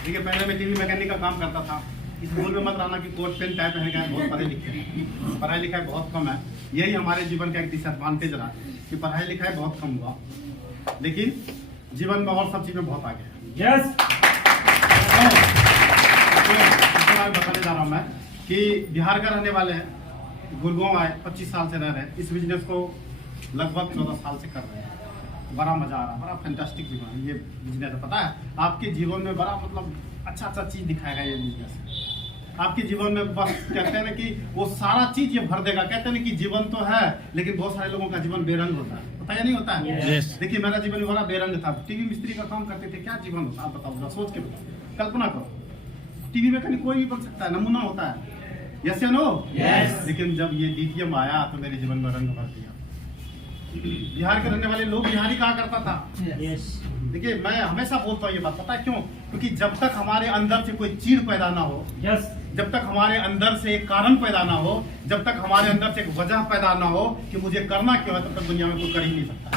देखिए पहले मैं टीवी मैकेनिक का काम करता था। इस भूल में मत रहना कि कोट पेन टाइप पहन गए बहुत पढ़े लिखे हैं। पढ़ाई लिखाई बहुत कम है। यही हमारे जीवन का एक डिसएडवांटेज रहा कि पढ़ाई लिखाई बहुत कम हुआ, लेकिन जीवन में और सब चीज में बहुत आगे है। यस बताने जा रहा हूँ मैं कि बिहार का रहने वाले हैं, गुड़गांव आए, 25 साल से रह रहे हैं। इस बिजनेस को लगभग 14 साल से कर रहे हैं। बड़ा मजा आ रहा है, बड़ा फैंटास्टिक जीवन ये बिजनेस है। पता है आपके जीवन में बड़ा मतलब अच्छा चीज दिखाएगा ये बिजनेस। आपके जीवन में बस कहते हैं ना कि वो सारा चीज ये भर देगा। कहते हैं ना कि जीवन तो है, लेकिन बहुत सारे लोगों का जीवन बेरंग होता है। पता या नहीं होता है? yes. देखिए मेरा जीवन बड़ा बेरंग था। टीवी मिस्त्री का काम करते थे, क्या जीवन होता आप बताओ, सोच के बताओ, कल्पना करो। टीवी में कहीं कोई भी बन सकता है, नमूना होता है, यस या नो? यस। लेकिन जब ये डीटीएम आया तो मेरे जीवन में रंग भर दिया। बिहार के रहने वाले लोग बिहारी कहा करता था। यस। देखिए मैं हमेशा बोलता हूँ ये बात, पता है क्यों? क्योंकि जब तक हमारे अंदर से कोई चीड़ पैदा ना हो, यस, जब तक हमारे अंदर से एक कारण पैदा ना हो, जब तक हमारे अंदर से एक वजह पैदा ना हो कि मुझे करना क्यों है, तब तक दुनिया में कोई कर ही नहीं सकता।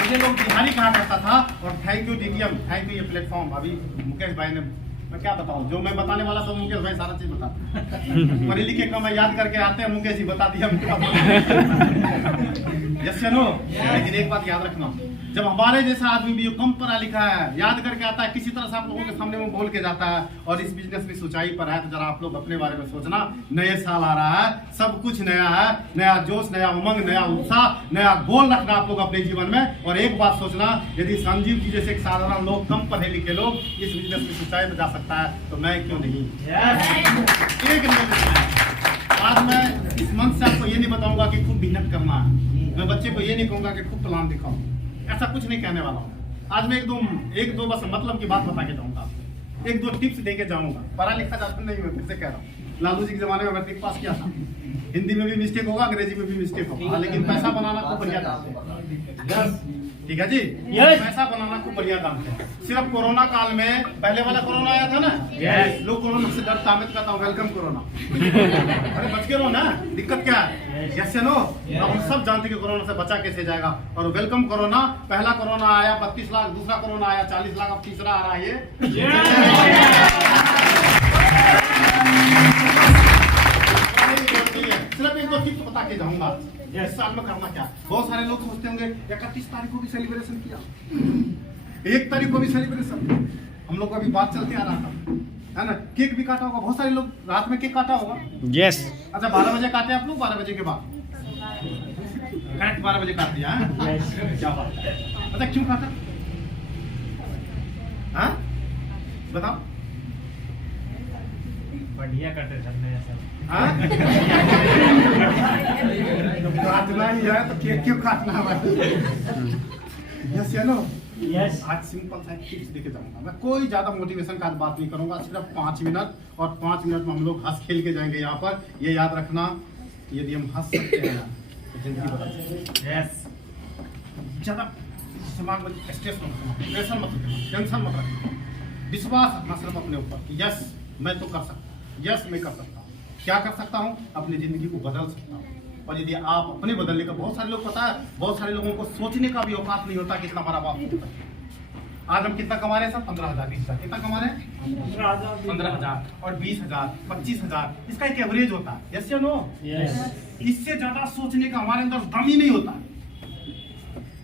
मुझे लोग बिहारी कहा करता था। और thank you DTM, thank you ये प्लेटफॉर्म। अभी मुकेश भाई ने, मैं क्या बताऊं, जो मैं बताने वाला था मुकेश भाई सारा चीज बताते। पढ़े लिखे का मैं याद करके आते हैं, मुकेश जी बता दिया। यस या नो? लेकिन एक बात याद रखना, जब हमारे जैसा आदमी भी कम पढ़ा लिखा है, याद करके आता है, किसी तरह से आप लोगों के सामने में बोल के जाता है और इस बिजनेस में ऊंचाई पर है, तो जरा आप लोग अपने बारे में सोचना। नए साल आ रहा है, सब कुछ नया है, नया जोश, नया उमंग, नया उत्साह, नया गोल रखना आप लोग अपने जीवन में। और एक बात सोचना, यदि संजीव जी जैसे एक साधारण लोग, कम पढ़े लिखे लोग इस बिजनेस में ऊंचाई पर जा सकता है, तो मैं क्यों नहीं? एक आज मैं इस मंच से आपको ये नहीं बताऊंगा कि खूब मेहनत करना है, मैं बच्चे को ये नहीं कहूंगा कि खूब प्लान दिखाओ, ऐसा कुछ नहीं कहने वाला हूँ। आज मैं एक दो बस मतलब की बात बता के जाऊंगा, एक दो टिप्स दे के जाऊंगा। पढ़ा लिखा जाता नहीं, मैं फिर से कह रहा हूँ, लालू जी के जमाने में मैट्रिक पास किया था, हिंदी में भी मिस्टेक होगा, अंग्रेजी में भी मिस्टेक होगा, लेकिन पैसा बनाना खूब बढ़िया काम है। ठीक है जी, पैसा बनाना खूब बढ़िया काम है। सिर्फ कोरोना काल में, पहले वाला कोरोना आया था ना, लोग कोरोना से डरता, मैं कहता हूँ वेलकम कोरोना। अरे बच के रहो ना, दिक्कत क्या है? यस या नो? अब हम सब जानते हैं कि कोरोना से बचा कैसे जाएगा। और वेलकम कोरोना, पहला कोरोना आया 32 लाख, दूसरा कोरोना आया 40 लाख, अब तीसरा आ रहा है सिर्फ एक दो टिप्स बता के जाऊंगा। इस साल में करना क्या? बहुत सारे लोग सोचते होंगे 31 तारीख को भी सेलिब्रेशन किया, 1 तारीख को भी सेलिब्रेशन। हम लोग का भी बात चलते आ रहा था, है ना? केक भी काटा होगा, बहुत सारे लोग रात में केक काटा होगा। यस। अच्छा 12 बजे काटे आप लोग? 12 बजे के बाद करेक्ट 12 बजे काट दिया है? क्या बात है। अच्छा क्यों काटा? हाँ बताओ। बढ़िया कटे सबने ऐसा। काटना ही है तो केक क्यों काटना है भाई? यस या नो? यस। आज सिंपल सा टिप्स देके जाऊंगा मैं, कोई ज्यादा मोटिवेशन का बात नहीं करूंगा, सिर्फ 5 मिनट, और 5 मिनट में हम लोग हंस खेल के जाएंगे यहाँ पर। ये याद रखना, यदि हम हंस सकते हैं ना तो जिंदगी बदल सकती है। यस। ज्यादा दिमाग में स्ट्रेस मत रखना, प्रेशर मत रखना, टेंशन मत रखना, विश्वास रखना सिर्फ अपने ऊपर कि यस मैं तो कर सकता हूँ, यस मैं कर सकता हूँ। क्या कर सकता हूँ? अपनी जिंदगी को बदल सकता हूँ। और यदि आप अपने बदलने का, बहुत सारे लोग, पता है बहुत सारे लोगों को सोचने का भी औकात नहीं होता कितना बड़ा बाप होता है। आज हम कितना कमा रहे हैं? सब 15,000 20,000 कितना कमा रहे हैं? 15,000 और 20,000 25,000, इसका एक एवरेज होता है। यस या नो? इससे ज्यादा सोचने का हमारे अंदर दम ही नहीं होता।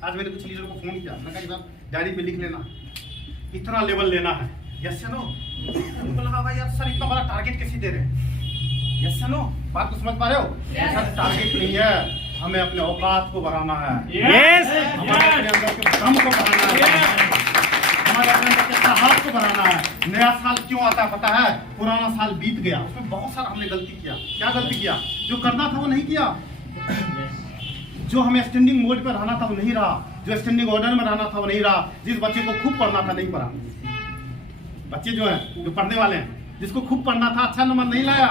आज मैंने कुछ लीडर को फोन किया, मैं कहा डायरी पे लिख लेना, इतना लेवल लेना है। यस या नो? उनको लगा भाई यार सर इतना बड़ा टारगेट कैसे दे रहे हैं? यस या नो? बात को समझ पा रहे हो? सर टारगेट नहीं है, हमें अपने औकात को बढ़ाना है। यस। हमारे अपने अंदर के दम को बढ़ाना है, हमारे अपने अंदर के साहस को बढ़ाना है। नया साल क्यों आता है पता है? पुराना साल बीत गया, उसमें बहुत सारा हमने गलती किया। क्या गलती किया? जो करना था वो नहीं किया, जो हमें स्टैंडिंग मोड पर रहना था वो नहीं रहा, जो स्टैंडिंग ऑर्डर में रहना था वो नहीं रहा, जिस बच्चे को खूब पढ़ना था नहीं पढ़ा। बच्चे जो हैं, जो पढ़ने वाले हैं, जिसको खूब पढ़ना था अच्छा नंबर नहीं लाया।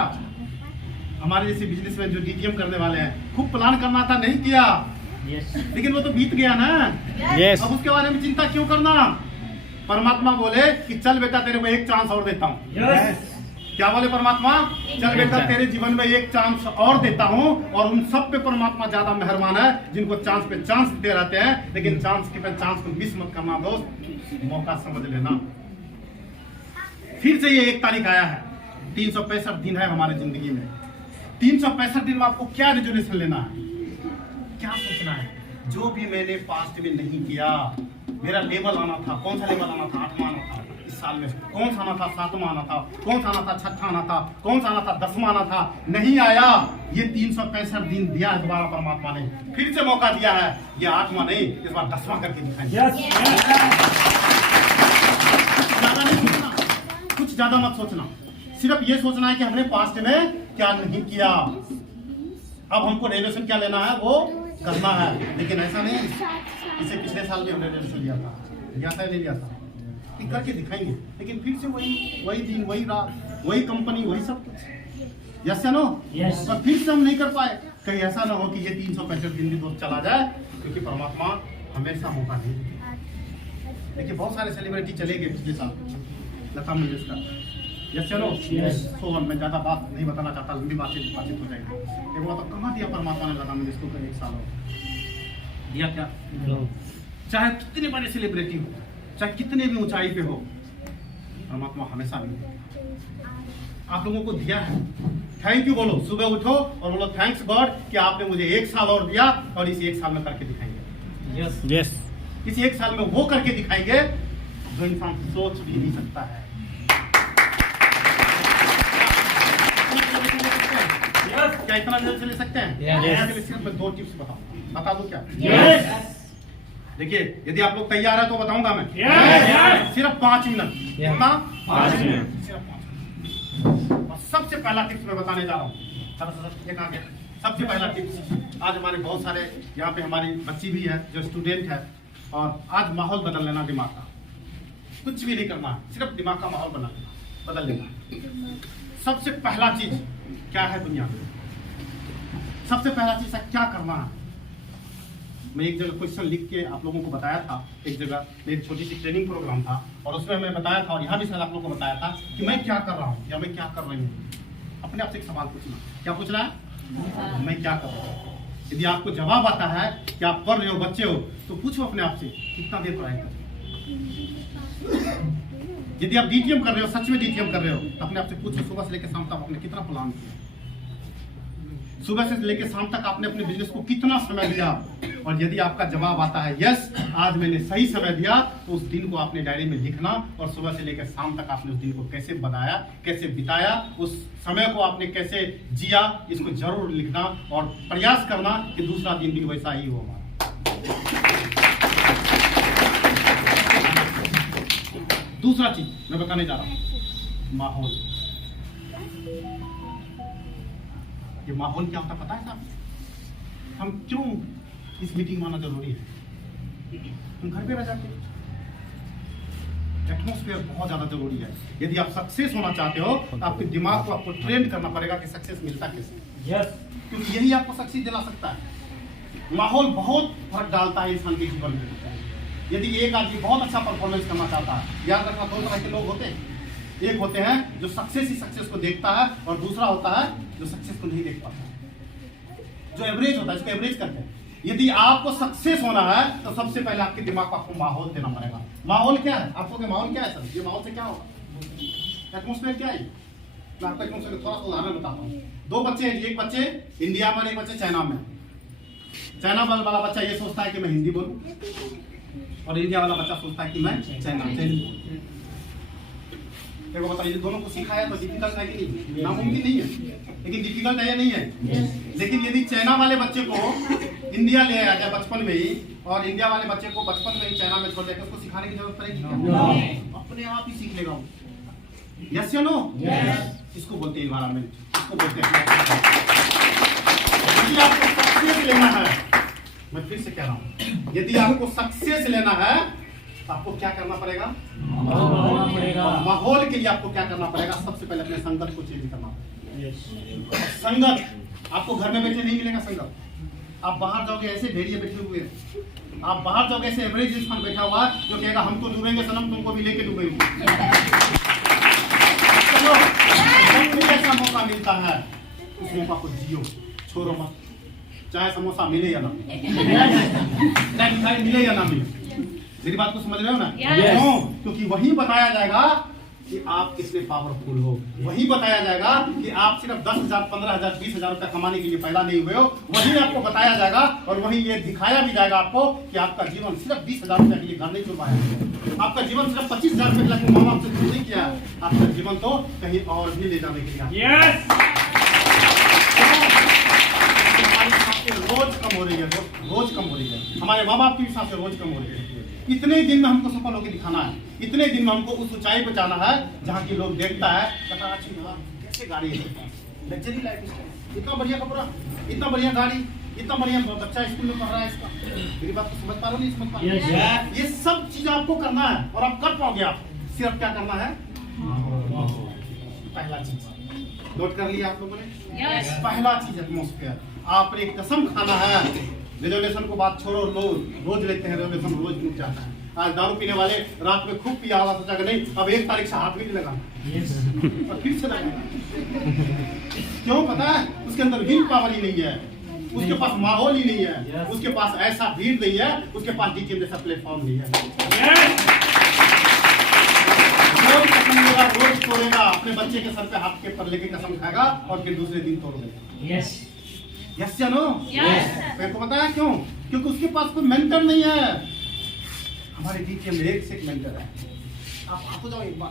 हमारे जैसे बिजनेसमैन जो डीटीएम करने वाले हैं, खूब प्लान करना था नहीं किया। लेकिन वो तो बीत गया ना। अब उसके बारे में चिंता क्यों करना? परमात्मा बोले कि चल बेटा तेरे को एक चांस और देता हूँ। क्या बोले परमात्मा, चल बेटा तेरे जीवन में एक चांस और देता हूं, और उन सब पे परमात्मा ज्यादा मेहरबान है जिनको चांस पे चांस देते रहते हैं, लेकिन चांस को मिस मत करना दोस्त, मौका समझ लेना। फिर से ये 1 तारीख आया है, 365 दिन है हमारे जिंदगी में। 365 दिन में आपको क्या रेजोल्यूशन लेना है, क्या सोचना है? जो भी मैंने पास्ट में नहीं किया, मेरा लेवल आना था, कौन सा लेवल आना था, 8वां आना था इस साल में, कौन सा आना था, 7वां आना था, कौन सा आना था, 6वां आना था, कौन सा आना था, 10वां आना था, नहीं आया। ये 365 दिन दिया है दोबारा परमात्मा ने, फिर से मौका दिया है, ये 8वां नहीं, इस बार 10वां करके दिखाएंगे। ज्यादा नहीं सोचना, कुछ ज्यादा मत सोचना, सिर्फ ये सोचना है कि हमने पास्ट में क्या नहीं किया, अब हमको रेजोल्यूशन क्या लेना है वो करना है। लेकिन ऐसा नहीं, इसे पिछले साल भी हमने रेजोल्यूशन लिया था, नहीं लिया था, कि करके दिखाएंगे, लेकिन फिर से वही दिन, वही रात, वही कंपनी, वही सब कुछ। यस या नो? यस। और फिर से हम नहीं कर पाए, कहीं ऐसा ना हो कि ये 365 दिन भी दोस्त चला जाए, क्योंकि परमात्मा हमेशा मौका नहीं देते। देखिए बहुत सारे सेलिब्रिटी चले गए पिछले साल, लता मंगेशकर, यस या नो? सो मैं ज्यादा बात नहीं बताना चाहता, लंबी बातचीत हो जाएगी। एक बात, कहाँ दिया परमात्मा ने लता मंगेशकर को 1 साल हो दिया क्या? चाहे कितने बड़े सेलिब्रिटी हो, चाहे कितने भी ऊंचाई पे हो, परमात्मा हमेशा मिलता। आप लोगों को दिया है, थैंक यू बोलो, सुबह उठो और बोलो थैंक्स गॉड कि आपने मुझे 1 साल और दिया, और इस 1 साल में करके दिखाएंगे। Yes yes. इस 1 साल में वो करके दिखाएंगे जो इंसान सोच भी नहीं सकता है। क्या इतना जल्द से ले सकते हैं? Yes. सिर्फ मैं 2 टिप्स बता दूं क्या? यस देखिए, यदि आप लोग तैयार है तो बताऊंगा मैं। Yes. सिर्फ 5 मिनट। Yes. कितना? 5 मिनट। सिर्फ 5 मिनट। और सबसे पहला टिप्स मैं बताने जा रहा हूँ। ये कहाँ गया? सबसे पहला टिप्स, आज हमारे बहुत सारे यहाँ पे हमारी बच्ची भी है जो स्टूडेंट है, और आज माहौल बदल लेना दिमाग का, कुछ भी नहीं करना है, सिर्फ दिमाग का माहौल बदल लेना। सबसे पहला चीज क्या है दुनिया में? सबसे पहला चीज क्या करना है? मैं एक जगह क्वेश्चन लिख के आप लोगों को बताया था, एक जगह मेरी छोटी सी ट्रेनिंग प्रोग्राम था, और उसमें मैं बताया था, और यहाँ भी शायद आप लोगों को बताया था कि मैं क्या कर रहा हूँ या मैं क्या कर रही हूँ। अपने आप से एक सवाल पूछना, क्या पूछना है? मैं क्या कर रहा हूँ। यदि आपको जवाब आता है कि आप कर रहे हो, बच्चे हो, तो पूछो अपने आप से कितना देर पढ़ाई कर रहे हो। यदि आप डीटीएम कर रहे हो, सच में डीटीएम कर रहे हो, तो अपने आप से पूछो सुबह से लेकर शाम तक आपने कितना प्लान किया, सुबह से लेकर शाम तक आपने अपने बिजनेस को कितना समय दिया। और यदि आपका जवाब आता है यस, आज मैंने सही समय दिया, तो उस दिन को आपने डायरी में लिखना, और सुबह से लेकर शाम तक आपने उस दिन को कैसे बनाया, कैसे बिताया, उस समय को आपने कैसे जिया, इसको जरूर लिखना, और प्रयास करना कि दूसरा दिन भी वैसा ही होगा। दूसरा चीज मैं बताने जा रहा हूं, माहौल। ये माहौल क्या होता पता है साहब? हम क्यों इस मीटिंग में आना जरूरी है? हम घर पे रह जाते हैं। एटमॉस्फेयर बहुत ज्यादा जरूरी है। यदि आप सक्सेस होना चाहते हो तो आपके दिमाग को आपको ट्रेन करना पड़ेगा कि सक्सेस मिलता कैसे। यस। क्योंकि यही आपको सक्सेस दिला सकता है। माहौल बहुत फर्क डालता है इंसान के जीवन में। यदि एक आदमी बहुत अच्छा परफॉर्मेंस करना चाहता है, याद रखना 2 तरह के लोग होते हैं। एक होते हैं जो सक्सेस को देखता है, और दूसरा होता है जो सक्सेस को नहीं देख पाता है, जो एवरेज होता है, इसको एवरेज करते हैं। यदि आपको सक्सेस होना है तो सबसे पहले आपके दिमाग को आपको माहौल देना पड़ेगा। माहौल क्या है? आपको क्या माहौल क्या है सर? ये माहौल से क्या होगा? एटमॉस्फेयर क्या है? मैं आपको एटमॉस्फेयर थोड़ा सा उदाहरण बताता हूँ। 2 बच्चे हैं, एक बच्चे इंडिया में, एक बच्चे चाइना में। चाइना वाला बच्चा ये सोचता है कि मैं हिंदी बोलूं, और इंडिया वाला बच्चा सोचता है कि मैं चाइनीज बोलूं। देखो बताइए, दोनों को सिखाया तो डिफिकल्ट है कि नहीं? नामुमकिन नहीं है, लेकिन डिफिकल्ट है या नहीं है? लेकिन यदि चाइना वाले बच्चे को इंडिया ले आया जाए बचपन में ही, और इंडिया वाले बच्चे को बचपन में ही चाइना में छोड़ दिया, तो उसको सिखाने की जरूरत पड़ेगी क्या? अपने आप ही सीख लेगा वो। यस या नो? इसको बोलते हैं एनवायरनमेंट, इसको बोलते हैं। यदि आपको सक्सेस लेना है, मैं फिर से कह रहा हूँ, यदि आपको सक्सेस लेना है तो आपको क्या करना पड़ेगा? माहौल के लिए आपको क्या करना पड़ेगा? सबसे पहले अपने संगत को चेंज करना पड़ेगा। संगत आपको घर में बैठे नहीं मिलेगा। संगत आप बाहर जाओगे ऐसे भेड़िए बैठे हुए हैं, आप बाहर जाओगे ऐसे एवरेज इंसान बैठा हुआ जो कहेगा हम तो डूबेंगे सनम, तुमको भी लेके डूबेंगे। जैसा मौका मिलता है उस मौका को जियो, छोड़ो मत, चाहे समोसा मिले या ना मिले, चाहे मिठाई मिले या ना मिले। मेरी बात को समझ रहे हो ना? क्यों? क्योंकि वही बताया जाएगा कि आप कितने पावरफुल हो, वही बताया जाएगा कि आप सिर्फ 10,000, 15,000, 20,000 रुपया कमाने के लिए पैदा नहीं हुए हो, वही आपको बताया जाएगा और वही ये दिखाया भी जाएगा आपको कि आपका जीवन सिर्फ 20,000 रुपया के लिए घर नहीं चुकाया, आपका जीवन सिर्फ 25,000 रुपये के लिए माँ बाप से नहीं किया, आपका जीवन तो कहीं और भी ले जाने के लिए रोज कम हो रही है, रोज कम हो रही है, हमारे माँ बाप की हिसाब से रोज कम हो रही है। इतने दिन में हमको सफल होकर दिखाना है, इतने दिन में हमको उस ऊंचाई पे जाना है जहाँ की लोग देखता है कहता है कैसे गाड़ी है, लग्जरी लाइफ स्टाइल, इतना बढ़िया कपड़ा, इतना बढ़िया गाड़ी, इतना बढ़िया बच्चा स्कूल में पढ़ रहा है इसका। मेरी बात को समझ पा रहे हो? नहीं समझ पा रहे? ये सब चीज आपको करना है और आप कर पाओगे। आप सिर्फ क्या करना है? पहला चीज नोट कर लिया आप लोगों ने? पहला चीज एटमॉस्फेयर। आपने एक कसम खाना है, रेजोल्यूशन को बात छोड़ो, रोज लेते हैं रेजोल्यूशन, रोज टूट जाता है। आज दारू पीने वाले रात में खूब पिया हुआ, सोचा कि नहीं अब 1 तारीख से हाथ भी नहीं लगाना, और फिर से लगाना। क्यों? पता है उसके अंदर विल पावर ही नहीं है, उसके पास माहौल ही नहीं है, उसके पास ऐसा भीड़ नहीं है, उसके पास डीजे जैसा प्लेटफॉर्म नहीं है। रोज कसम लेगा, रोज तोड़ेगा, अपने बच्चे के सर पे हाथ के पर लेके कसम खाएगा और फिर दूसरे दिन तोड़ देगा। यस या नो? मेरे को पता है क्यों? क्योंकि उसके पास कोई मेंटर नहीं है। हमारे डीटीएम में एक से एक मेंटर है। आप आते जाओ एक बार,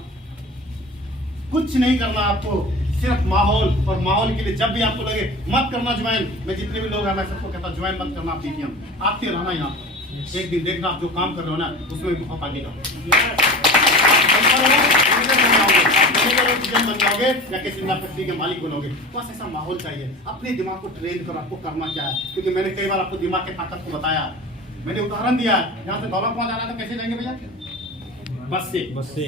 कुछ नहीं करना आपको, सिर्फ माहौल, और माहौल के लिए जब भी आपको लगे मत करना ज्वाइन, मैं जितने भी लोग हैं मैं सबको कहता हूं ज्वाइन मत करना, आप डीटीएम आते रहना यहाँ पर। एक दिन देखना आप जो काम कर रहे हो ना उसमें बहुत आगे जाओ, बन जाओगे या किसी फैक्ट्री के मालिक बनोगे। बस ऐसा माहौल चाहिए। अपने दिमाग को ट्रेन करो, आपको करना क्या है, क्योंकि मैंने कई बार आपको दिमाग की ताकत को बताया, मैंने उदाहरण दिया। यहाँ से दौलतपुर जाना तो कैसे जाएंगे भैया? बस से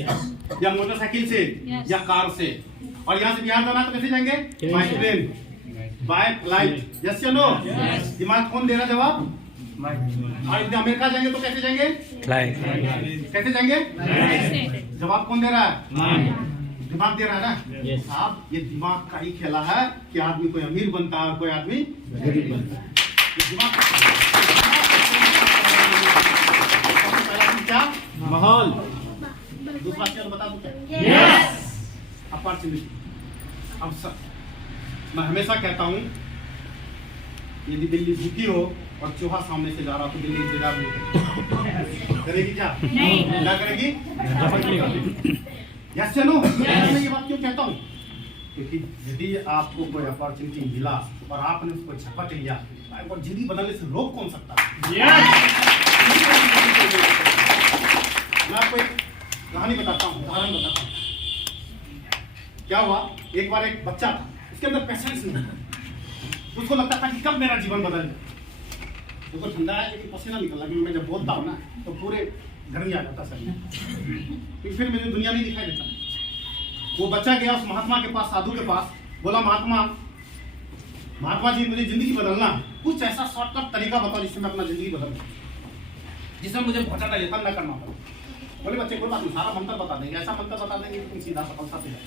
या मोटरसाइकिल से या कार से, और यहाँ से बिहार जाना तो कैसे जाएंगे? By train, by flight. Yes या नो? दिमाग कौन दे रहा जवाब? और अमेरिका जाएंगे तो कैसे जाएंगे? फ्लाइट। कैसे जाएंगे? जवाब कौन दे रहा है? दिमाग दे रहा है ना? साहब ये दिमाग का ही खेला है कि आदमी कोई अमीर बनता है और कोई आदमी गरीब बनता है। दिमाग क्या? माहौल। दूसरा चीज बता दूं क्या? अपॉर्चुनिटी। अवसर। मैं हमेशा कहता हूँ यदि बिल्ली भूखी हो और चूहा सामने से जा रहा तो बिल्ली इंतजार नहीं करेगी क्या? क्या करेगी? यस या नो? मैं ये बात क्यों कहता हूँ? क्योंकि यदि आपको कोई अपॉर्चुनिटी मिला और आपने उसको झपट लिया, और जिंदगी बदलने से रोक कौन सकता है? मैं आपको एक कहानी बताता हूँ, उदाहरण बताता हूँ। क्या हुआ? एक बार एक बच्चा था, उसके अंदर पेशेंस नहीं, उसको लगता था कि कब मेरा जीवन बदल जाए। उसको ठंडा है लेकिन पसीना निकल लगा, मैं जब बोलता हूँ ना तो पूरे गर्मी आ जाता शरीर, फिर मुझे दुनिया नहीं दिखाई देता। वो बच्चा गया उस महात्मा के पास, साधु के पास, बोला महात्मा जी मुझे जिंदगी बदलना, कुछ ऐसा शॉर्टकट तरीका बताओ जिससे मैं अपना जिंदगी बदल, जिसमें मुझे भटकना यत्न न करना पड़े। बोले बच्चे कोई बात नहीं, सारा मंत्र बता देंगे, ऐसा मंत्र बता देंगे कि तुम सीधा सफलता से जाओ।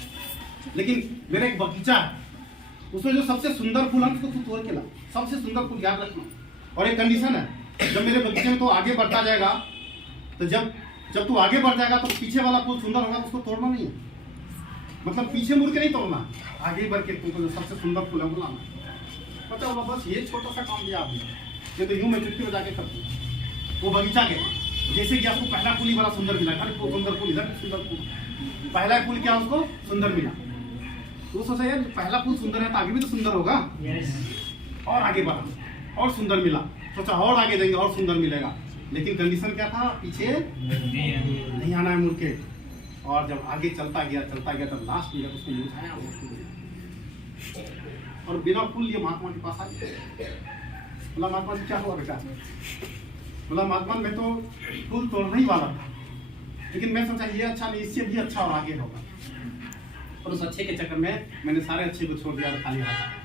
लेकिन मेरा एक बगीचा है, उसमें जो सबसे सुंदर फूल है उसको तू तोड़ के ला, सबसे सुंदर फूल याद रखना। और एक कंडीशन है, जब मेरे बगीचे में तो आगे बढ़ता जाएगा, तो जब तू आगे बढ़ जाएगा तो पीछे वाला फूल सुंदर होगा उसको तोड़ना नहीं है, मतलब पीछे मुड़ के नहीं तोड़ना, आगे बढ़ के तुमको जो सबसे सुंदर फूल है वो लाना। पता होगा, बस ये छोटा सा काम दिया आपने, ये तो यूं मैं चुटकी बजा के करती हूँ। वो बगीचा गया, जैसे कि आपको पहला फूल ही बड़ा सुंदर मिला, अरे सुंदर फूल इधर, सुंदर फूल, पहला फूल क्या उसको सुंदर मिला, तो सोचा यार पहला फूल सुंदर है तो आगे भी तो सुंदर होगा। और आगे बढ़ा और सुंदर मिला, सोचा और आगे जाएंगे और सुंदर मिलेगा, लेकिन कंडीशन क्या था? पीछे नहीं आना है मुड़ के। और जब आगे चलता गया तब लास्ट में उसको मुरझाया और बिना फूल लिए महात्मा के पास आ गया। बोला महात्मा जी क्या हुआ बेटा? बोला महात्मा मैं तो फूल तोड़ने ही वाला था, लेकिन मैं सोचा ये अच्छा नहीं, इससे भी अच्छा और आगे होगा, और उस अच्छे के चक्कर में मैंने सारे अच्छे को छोड़ दिया और खाली हाथ।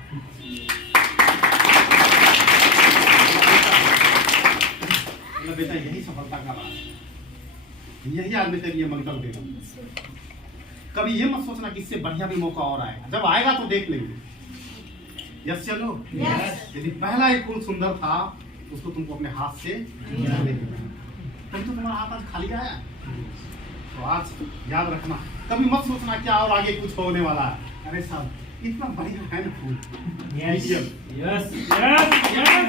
बेटा यही सफलता का राज, यही आदमी तेरे लिए मंत्र देगा। कभी ये मत सोचना कि इससे बढ़िया भी मौका और आएगा, जब आएगा तो देख लेंगे। यस चलो। यदि पहला एक फूल सुंदर था उसको तुमको अपने हाथ से तो तुम्हारा हाथ आज खाली आया। तो आज याद रखना, कभी मत सोचना क्या और आगे कुछ होने वाला है। अरे साहब इतना बढ़िया है ना फूल। Yes. मीडियम। Yes. Yes.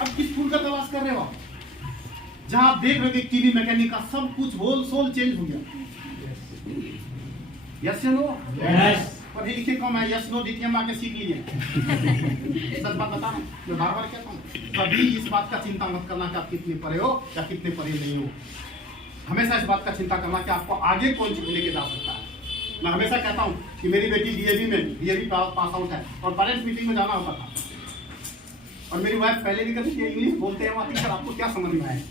अब किस फूल का तलाश कर रहे हो आप? जहां आप देख रहे हो कि टीवी मैकेनिक का सब कुछ होल सोल चेंज हो गया। Yes no. Yes. पढ़े लिखे कम है, यस नो डीटीएम आके सीख लिए। सच बात बता रहा हूं, मैं बार बार कहता हूं, कभी इस बात का चिंता मत करना कि आप कितने पढ़े हो या कितने पढ़े नहीं हो। हमेशा इस बात का चिंता करना कि आपको आगे कौन चीज लेके जा सकता है। मैं हमेशा कहता हूं कि मेरी बेटी डीएवी पास आउट है और पेरेंट्स मीटिंग में जाना होता था, और मेरी वाइफ पहले भी कहती थी इंग्लिश बोलते हैं वहाँ टीचर आपको क्या समझ में आएगा।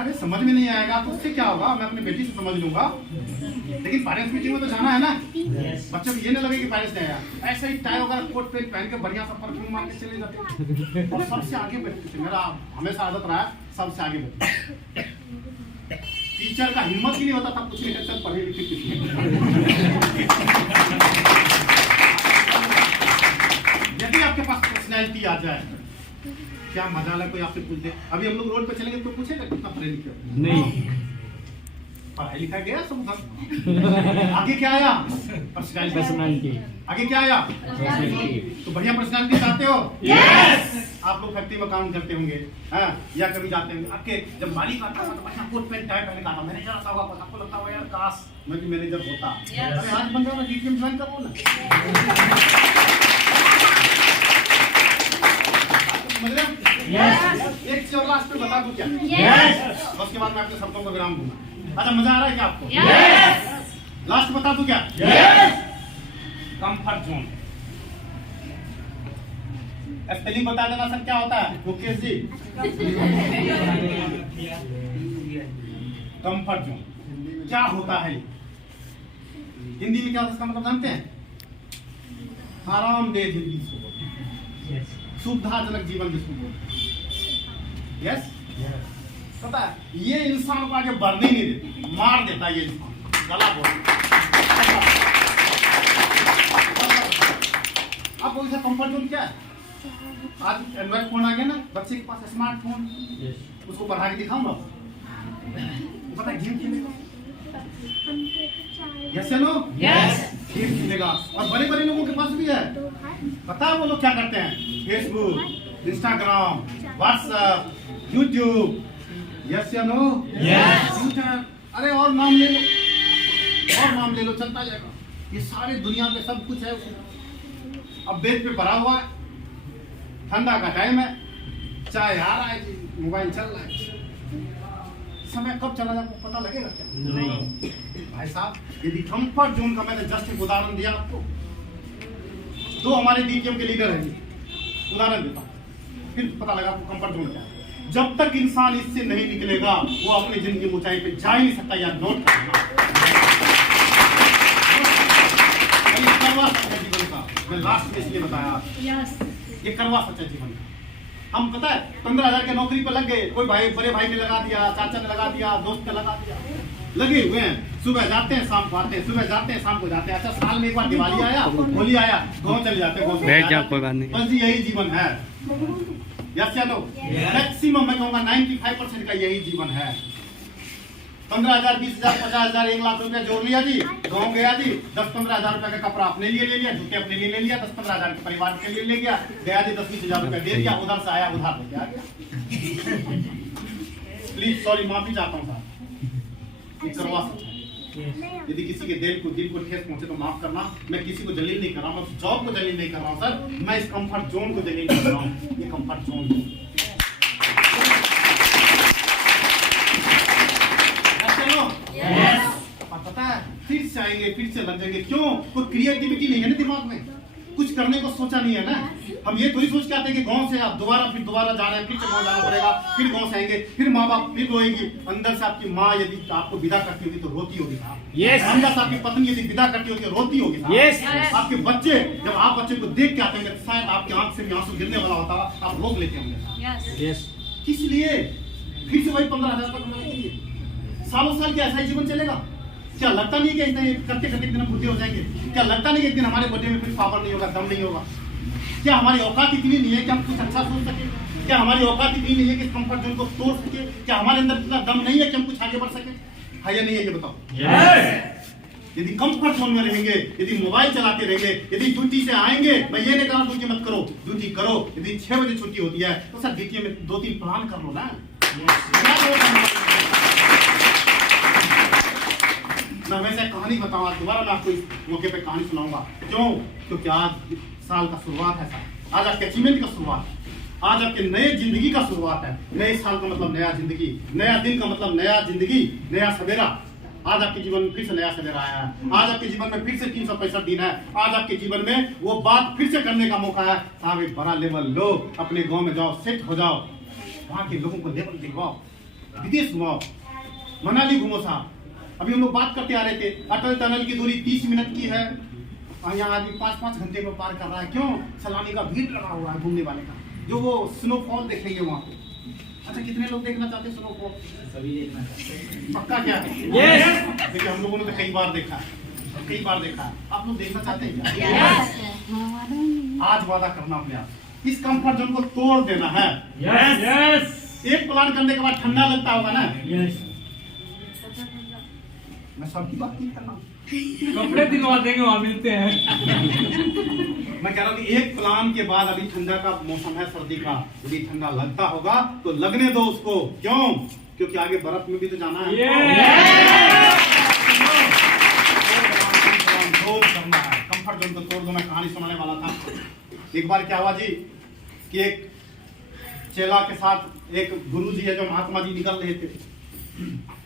अरे समझ में नहीं आएगा तो उससे क्या होगा, मैं अपनी बेटी से समझ लूंगा, लेकिन पेरेंट्स मीटिंग में तो जाना है ना। Yes. बच्चों को ये नहीं लगे कि पेरेंट्स नहीं आया, ऐसा ही टाई वगैरह कोट पेंट पहन के बढ़िया सा परफ्यूम मार के चले जाते और सबसे आगे बैठते थे। मेरा हमेशा आदत रहा है सबसे आगे बैठते। टीचर का हिम्मत ही नहीं होता था पूछने का पढ़े लिखे किसने। यदि आपके पास पर्सनैलिटी आ जाए क्या मजा है, कोई आपसे पूछे। अभी हम लोग रोड पे चलेंगे तो पूछेगा कितना पढ़े लिखे हो? नहीं। पढ़ाई लिखा गया सब उधर। आगे क्या आया? Personality. आगे क्या आया? Personality. तो बढ़िया पर्सनैलिटी चाहते हो? Yes. आप लोग फैक्ट्री में काम करते होंगे, हाँ, या कभी जाते होंगे। आपके जब मालिक आता था तो बढ़िया कोट पैंट टाई पहन के आता, मैनेजर आता होगा, आपको लगता होगा यार काश मैं भी मैनेजर होता। अरे आज बन जाओ ना, डीटीएम ज्वाइन करो ना। समझ रहे हो? Yes. एक चीज और लास्ट पे बता दूं क्या? Yes. उसके बाद मैं अपने शब्दों को विराम दूंगा। अच्छा मजा आ रहा है क्या आपको? Yes. लास्ट बता दूं क्या? Yes. Comfort zone. स्पेलिंग बता देना सर क्या होता है मुकेश जी? कंफर्ट जोन क्या होता है? हिंदी में क्या होता है इसका मतलब जानते हैं? आरामदेह जिंदगी सुबह, Yes. सुविधाजनक जीवन जिसको बोलते हैं। यस, पता है ये इंसान को आगे बढ़ने नहीं देता, मार देता है ये इंसान, गला बोल। आप बोल कंफर्ट जोन क्या है? आज एंड्रॉइड फोन आ गया ना, बच्चे के पास स्मार्टफोन, Yes. उसको बढ़ा के दिखाऊंगा, पता है गेम खेलेगा। यस या नो? Yes. गेम खेलेगा। और बड़े बड़े लोगों के पास भी है, पता है वो लोग क्या करते हैं? Facebook, Instagram, WhatsApp, YouTube. Yes या नो? Yes. ट्विटर, अरे और नाम ले लो, और नाम ले लो, चलता जाएगा। ये सारे दुनिया में सब कुछ है उसमें। अब बेड पे पड़ा हुआ है, ठंडा का टाइम है, चाय आ रहा है, मोबाइल चल रहा है, समय कब चला जाए पता लगेगा क्या? नहीं। भाई साहब यदि कंफर्ट जोन का मैंने जस्ट एक उदाहरण दिया आपको, दो हमारे डीटीएम के लीडर हैं, उदाहरण देता हूं, फिर पता लगा आपको कंफर्ट जोन क्या है। जब तक इंसान इससे नहीं निकलेगा वो अपनी जिंदगी की ऊंचाई पे जा ही नहीं सकता, यार नोट करना। ये कड़वा सच है जीवन का, मैं लास्ट में इसलिए बताया, ये कड़वा सच है जीवन का। हम पता है 15,000 के नौकरी पे लग गए, कोई भाई बड़े भाई ने लगा दिया, चाचा ने लगा दिया, दोस्त ने लगा दिया, लगे हुए हैं, सुबह जाते हैं शाम को आते हैं, सुबह जाते हैं शाम को जाते हैं। अच्छा साल में एक बार दिवाली आया, होली आया, गाँव चले जाते हैं, बैठ जाओ कोई बात नहीं। बस जी यही जीवन है। यस या नो? मैक्सिमम मैं कहूँगा 95% का यही जीवन है। 15,000, 20,000, 50,000, 1 लाख रुपया जोड़ लिया जी, गाँव गया जी, 10-15,000 रुपया का कपड़ा अपने लिए ले लिया, जूते अपने लिए ले लिया, 10-15,000 के परिवार के लिए ले गया, गया जी 10-20,000 रुपया दे दिया, उधर से आया उधार लेके आ गया। प्लीज सॉरी, माफी चाहता हूँ साहब, ये करवा सकता है। यदि किसी के दिल को ठेस पहुंचे तो माफ करना, मैं किसी को जलील नहीं कर रहा हूँ, मैं जॉब को जलील नहीं कर रहा हूँ सर, मैं इस कंफर्ट जोन को जलील कर रहा हूँ। ये कंफर्ट जोन है। पता है फिर से आएंगे, फिर से लग जाएंगे, क्यों? कोई क्रिएटिविटी नहीं है ना दिमाग में, कुछ करने को सोचा नहीं है ना। हम ये थोड़ी सोच के आते हैं कि गांव से आप दोबारा जा रहे हैं, फिर से गांव जाना पड़ेगा, फिर गांव से आएंगे, फिर माँ बाप फिर रोएगी। अंदर से आपकी माँ यदि आपको विदा करती होगी तो रोती होगी साहब। Yes. अंदर से आपकी पत्नी यदि विदा करती होगी तो रोती होगी साहब। Yes. आपके बच्चे जब आप बच्चे को देख के आते हैं शायद आपकी आंख से आंसू गिरने वाला होता है, आप रोक लेते होंगे। Yes. किस लिए? फिर से वही 15,000 तक चाहिए। सालों साल क्या ऐसा ही जीवन चलेगा? क्या लगता नहीं कि इतने करते करते दिन हम बुद्धि हो जाएंगे? क्या लगता नहीं कि एक दिन हमारे बर्थडे में कुछ पावर नहीं होगा, दम नहीं होगा? क्या हमारी औकात इतनी नहीं है कि हम कुछ अच्छा सोच सके? क्या हमारी औकात इतनी नहीं है कि कंफर्ट जोन को तोड़ सके? क्या हमारे अंदर इतना दम नहीं है कि हम कुछ आगे बढ़ सके? है या नहीं है, ये बताओ। यदि कंफर्ट जोन में रहेंगे, यदि मोबाइल चलाते रहेंगे, यदि ड्यूटी से आएंगे, मैं ये नहीं कह रहा ड्यूटी मत करो, ड्यूटी करो। यदि 6 बजे छुट्टी होती है तो सर ड्यूटी में 2-3 प्लान कर लो ना। मैं वैसे कहानी बताऊं, आज दोबारा मैं आपको इस मौके पे कहानी सुनाऊंगा। क्यों? क्योंकि आज साल का शुरुआत है सर, आज आपके अचीवमेंट का शुरुआत, आज आपके नए जिंदगी का शुरुआत है। नए साल का मतलब नया जिंदगी, नया दिन का मतलब नया जिंदगी, नया सवेरा। आज आपके जीवन में फिर से नया सवेरा आया है। आज आपके जीवन में फिर से 365 दिन है। आज आपके जीवन में वो बात फिर से करने का मौका है। साहब एक बड़ा लेवल लो, अपने गांव में जाओ, सेट हो जाओ, वहां के लोगों को लेवल दिलवाओ, विदेश घुमाओ, मनाली घूमो साहब। अभी हम लोग बात करते आ रहे थे, अटल टनल की दूरी 30 मिनट की है, यहाँ आदमी 5-5 घंटे में पार कर रहा है। क्यों? सैलानी का भीड़ लगा हुआ है घूमने वाले का, जो वो स्नोफॉल देखेंगे वहाँ पे। अच्छा, कितने लोग देखना चाहते हैं स्नोफॉल? सभी देखना चाहते हैं। पक्का क्या है? Yes! देखिए हम लोगों ने तो कई बार देखा है, कई बार देखा है। आप लोग देखना चाहते हैं क्या? आज वादा करना अपने आप, इस कंफर्ट जोन को तोड़ देना है। एक प्लान करने के बाद ठंडा लगता होगा ना? मैं सबकी बात नहीं कर रहा हूँ, कपड़े दिलवा देंगे, वहाँ मिलते हैं। मैं कह रहा हूँ कि एक प्लान के बाद अभी ठंडा का मौसम है, सर्दी का, यदि ठंडा लगता होगा तो लगने दो उसको। क्यों? क्योंकि आगे बर्फ में भी तो जाना है। करना है, कंफर्ट जोन को तोड़ दो। मैं कहानी सुनाने वाला था। एक बार क्या हुआ जी कि एक चेला के साथ एक गुरुजी है जो महात्मा जी निकल रहे थे।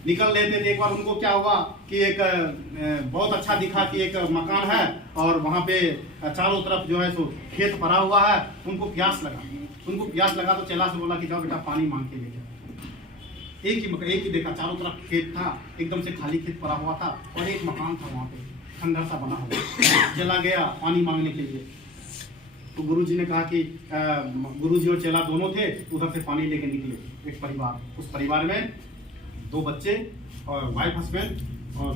एक बार उनको क्या हुआ कि एक बहुत अच्छा दिखा कि एक मकान है और वहाँ पे चारों तरफ जो है सो खेत भरा हुआ है। उनको प्यास लगा तो चेला से बोला कि जाओ बेटा पानी मांग के लेके। एक ही देखा, चारों तरफ खेत था, एकदम से खाली खेत भरा हुआ था और एक मकान था वहाँ पे खंडर सा बना हुआ। चला गया पानी मांगने के लिए, तो गुरुजी ने कहा कि गुरुजी और चेला दोनों थे, उधर से पानी लेके निकले। एक परिवार, उस परिवार में 2 बच्चे और वाइफ हस्बैंड। और